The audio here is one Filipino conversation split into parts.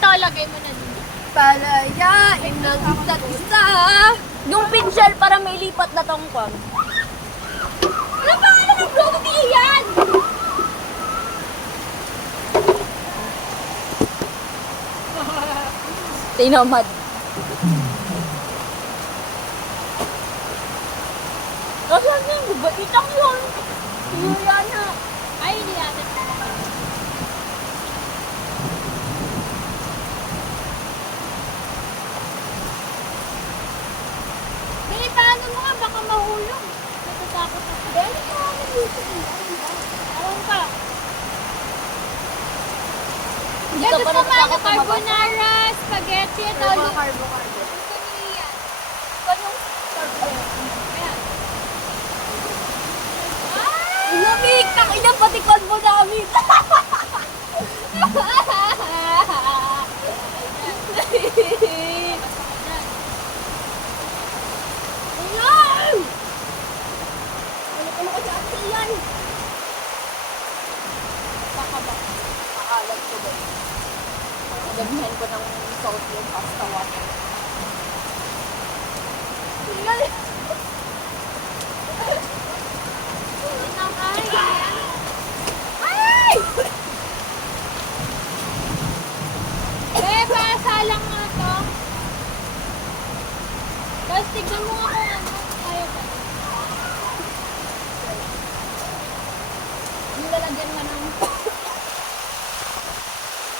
Ito, lagay mo na dito. Palayain ng isa't isa. Yung pinsel para may lipat na tongkong. Ano ba? Ano ng Brody yan? Tinamad. Nasaan na yung gubatitang yun? Yun na. Ay, hindi natin. Hindi, paano mo nga? Baka mahulog. Natatakot ako. Dahil ka naman dito. Awan ka. Hindi Ito ka pa gusto mo ano, natatakot na mabasa. carbonara, spaghetti, ito. Carbo. Gusto niyo yan. Ayan. Inamig! Takina pati kalbo namin! Ayan! Ano ka na kasi yan? Pakalat ko ba? Nagamihan ko ng salt yung pasta water. Ay! Salang nga to. Tapos tignan mo nga kung ano. Kaya ba? Yung lalagyan mo ng...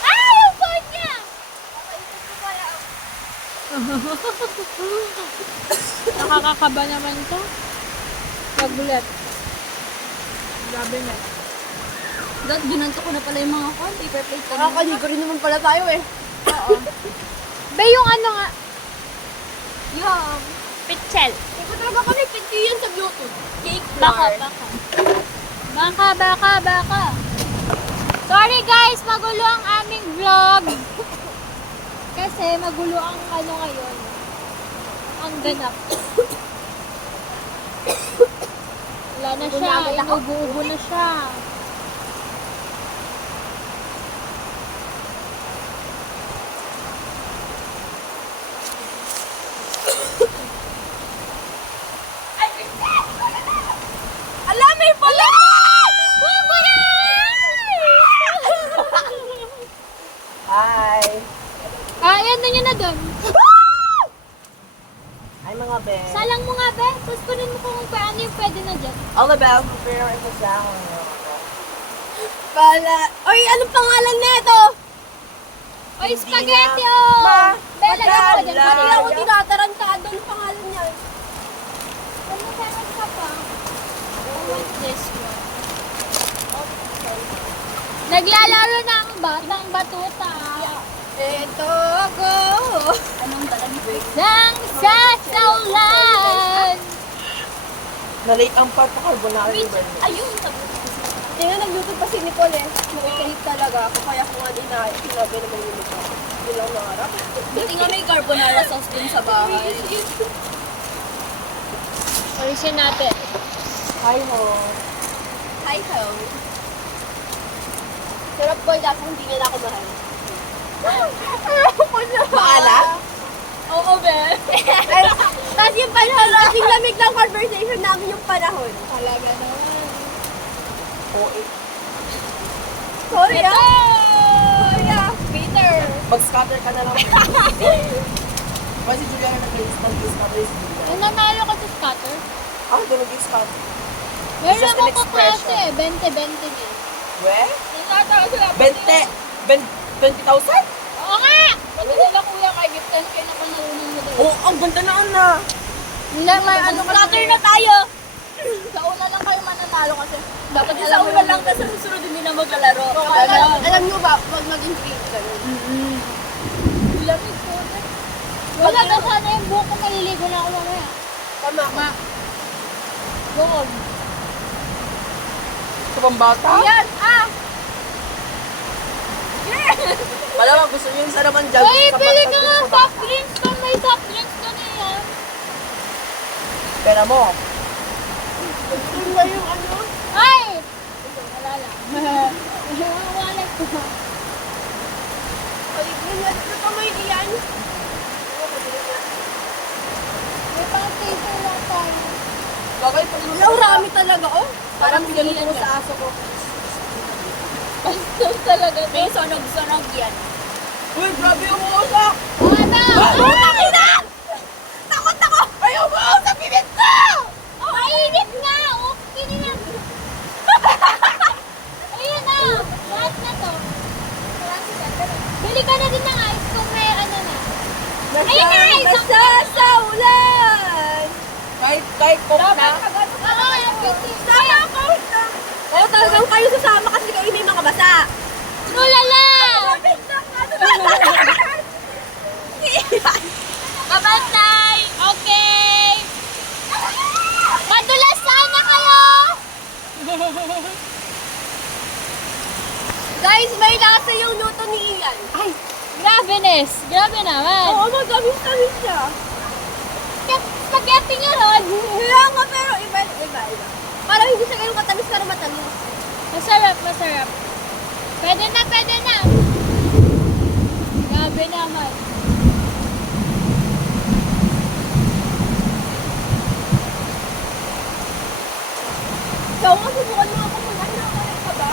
Ay! Ang phone niya! Nakakakaba naman to. Pagulat. Grabe na. Dad, ginanto ko na pala yung mga paper plate ko. Nakakaligo rin naman pala tayo eh. Oo. Ba yung ano nga? Yung Pitchel. Hindi ko talaga kami pinti yan sa Bluetooth. cake Baka, bar. baka. Sorry guys, magulo ang aming vlog. Kasi magulo ang ano ngayon. Ang ganap. Wala na siya, inubo-ubo na siya. Alam, may pala! Hi! Ah, yan na yun na doon. Ay mga be. Salang mo nga, be. Tapos kunin mo kung paano yung pwede na dyan. All about prepare ito sa akin. Pala. Oy, anong pangalan nito? Oy, spaghetti, oh! Ma, Be, lagyan mo ka dyan. Pati Pati ako tinatarantado ng pangalan niya. Ano meron ka pa? I want this one. Naglalaro na ang batang batuta. Ito ako. Anong dalang break? Nang sasaulan. Nalate ang part sa carbonara ni Bernard. Ayun! Hindi nga nagluto pa si Nicole eh. Makikinig talaga ako. Kaya ko nga sinabi na may luto. Hindi lang naharap. Buti nga may carbonara sauce dun sa bahay. Orisin natin. Hi ho. Hi ho! Sarap boy na kung hindi niya na ako mahal. Maala? Oo, be. Tapos yung panahon, kasing lamig ng conversation namin yung panahon. Talaga naman. Oo. Sorry ah. Sorry ah. Peter! Mag-scatter ka na lang. Kasi Juliana mag-scatter si Juliana. Nanalo ka sa scatter? Ah, hindi mag-scatter. Meron Just an ako ko expression. klase eh. 20-20 niya. We? Nagkatawa sila. 20,000? Oo nga! Pati nila kuya kay Gipten kayo na panalunong mo daw. Oo, ang ganda na Ana. Hindi, may ano flatter na tayo! Sa una lang kayo mananalo kasi dapat sa una lang kasi susunod hindi na maglalaro. Alam nyo ba, wag maging free ganun. Lamig po. Wala na sana yung buhok ko. Maliligo na ako mamaya. Tama ka. Buhok. Sa pambata? Yan! Ah! Malamang gusto nyo yung sarapan dyan. Ay, pili ka nga soft drinks ka. May soft drinks ka na yan. Pera mo. Gusto nyo yung ano? Ay! Wala lang. Wallet ko. Ay, Luto mo yung iyan. May pang taser lang tayo. Bagay pa rin. Ang rami talaga, oh. Parang pinalito ko sa aso ko. Bastos talaga. May sonog-sonog yan. Uy, grabe yung usak! Ano? Takot! Takot ako! Ayaw mo sa pibit ko! Oh, mainit nga! Okay na yan. Ayun na! Lahat na to. Bili ka na din ng ice kung may ano na. Ayun na! Basta sa ulan! Kahit coke na? Oo, yung bitin. Sama ako! Oo, talagang kayo sasama kasi kayo may mga basa. Tulala! Kabantay! Okay! Madulas sana kayo! Guys, may lasa yung luto ni Ian. Ay! Grabe, Nes! Grabe naman! Oo, magamis-gamis siya. Spaghetti nga ron! Kaya nga, pero iba. Parang hindi siya ganun katamis, pero matamis. Masarap, masarap. Pwede na, pwede na! Grabe naman. Ikaw nga, subukan mo ako kung ano ka ba?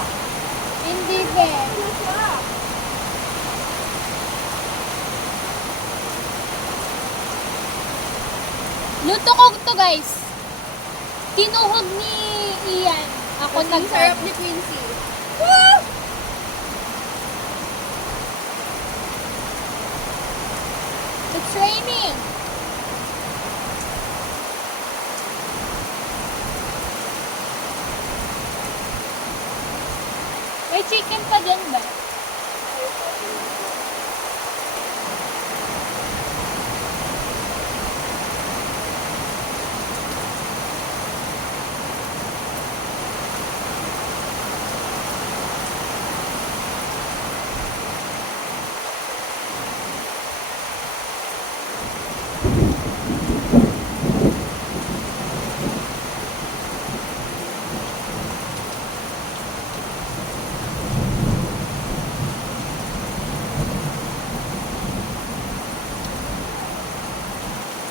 Hindi, be. Ano siya? Luto ko to, guys. Tinuhog ni Ian. Ako Ang nag-sarap. sarap ni Quincy. Woo! It's raining. May chicken pa dyan ba?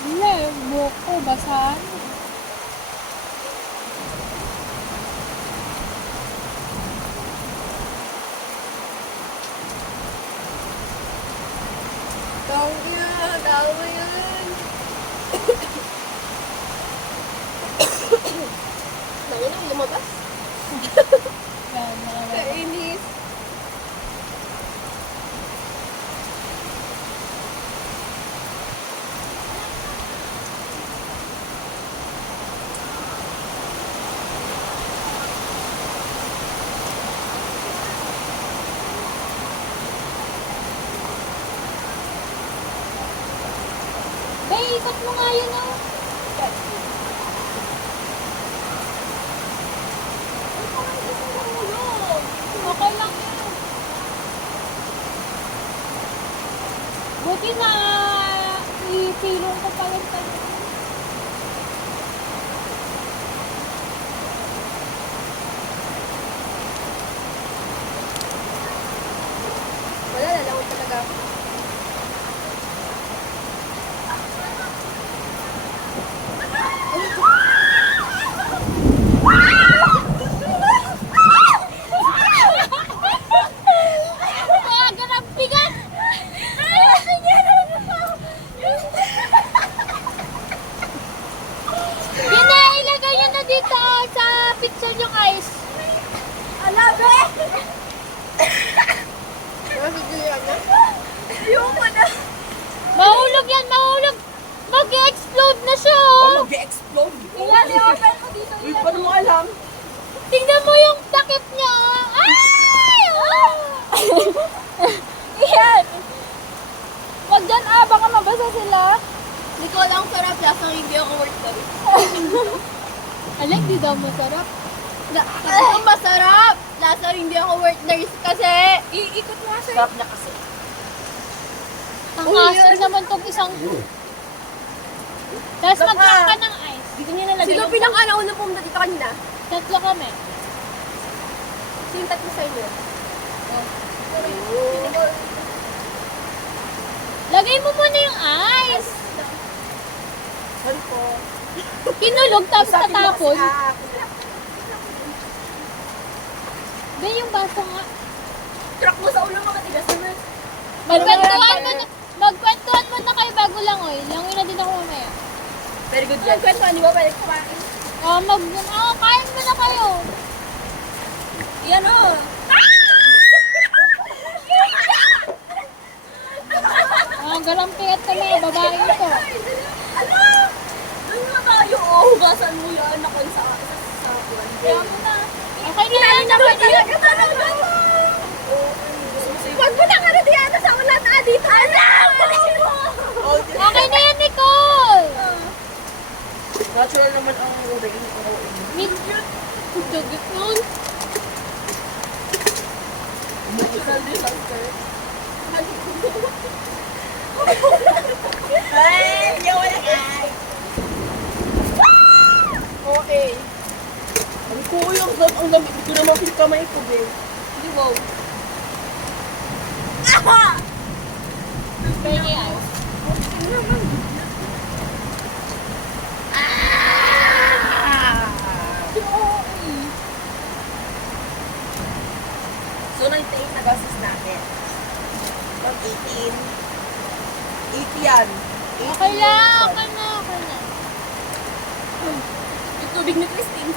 Wala, yung buhok ko, basahan. Tawag mo yun. Nangin ang lumabas. Yan, mga wala. Kainis. Bay, ikot mo nga yun, oh. Okay lang yun. Buti na ipilong ko pa rin tayo. Wala, lalawin talaga ako. Ah, ganang bigat! Ilagay niyo na dito sa picture yung ice. Alabe! Nabigyan na? Ayoko na. Mahulog yan, mahulog! Mag-explode na siya! oh. Mag-explode. Ilan, i-open ko dito. Uy, paano mo alam? Tingnan mo yung takip niya. oh. Ay! Oh! Yan! Wag dyan baka mabasa sila. Hindi ko lang sarap, lasang hindi ako worth it. Alay, di daw masarap. Kasi kung masarap, lasang hindi ako worth nurse kasi. Iikot nga sa'yo. Sarap na kasi. Ang Uy, asin yan. naman tong isang... Tapos Baka- mag-crack ka ng ice. Dito niya nalagay Sino yung... pinang-una pumunta dito kanina? Tatlo kami. Sino tatlo sa inyo? Kinulog tapos Sabi mo kasi, tatapon. Ben, yung baso nga. Truck mo sa ulo mga tigas naman. Magkwentuhan mo na kayo bago lang, oy. Langoy na din ako mamaya. Very good yan. Nagkwentuhan, di ba? Balik kumain. Kain mo na kayo. Yan o. Galampiat ka mga babae ito. Ano? Doon nga tayo. Oh, hugasan mo yan. Ako sa kwan. Kaya mo na. Okay na yan. Huwag mo na ka na diyan sa ulan na dito. Alam! Okay na yan, Nicole. Natural naman ang rain. Dugit nun. Natural disaster. Ay, hindi ako nakay. Okay. Ang kuyong ang dami. Hindi ko naman yung kamay ko, babe. Hindi wow. Kaya niya ay. So, 98 na gasos natin. Pag 18, 80 yan. Okay lang. Okay na. Okay na. Yung tubig ni Christine.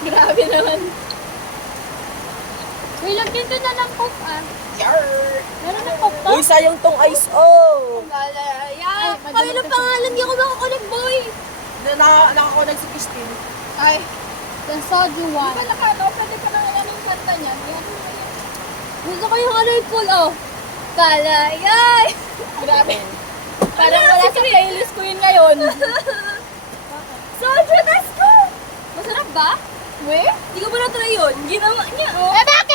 Grabe naman. Uy, lagyan ka na ng coke ah. Yar! Meron ng coke to? Uy, sayang tong ice, oh! Galaya. Ay, Pangilang pangalan? Di ako makakulit, boy. Nakakonag si Christine. Ay. The soju one. Pala ka, no? Pwede ka nang yan yung kanta niyan. Yan. Gusto ko yung ano yung cool, oh. Kalayay! Grabe. Parang wala sa playlist ko yun ngayon. Soju, let's go! Masarap ba? We? Di ko ba na-try yun? Ginawa niya, oh. Eh, bakit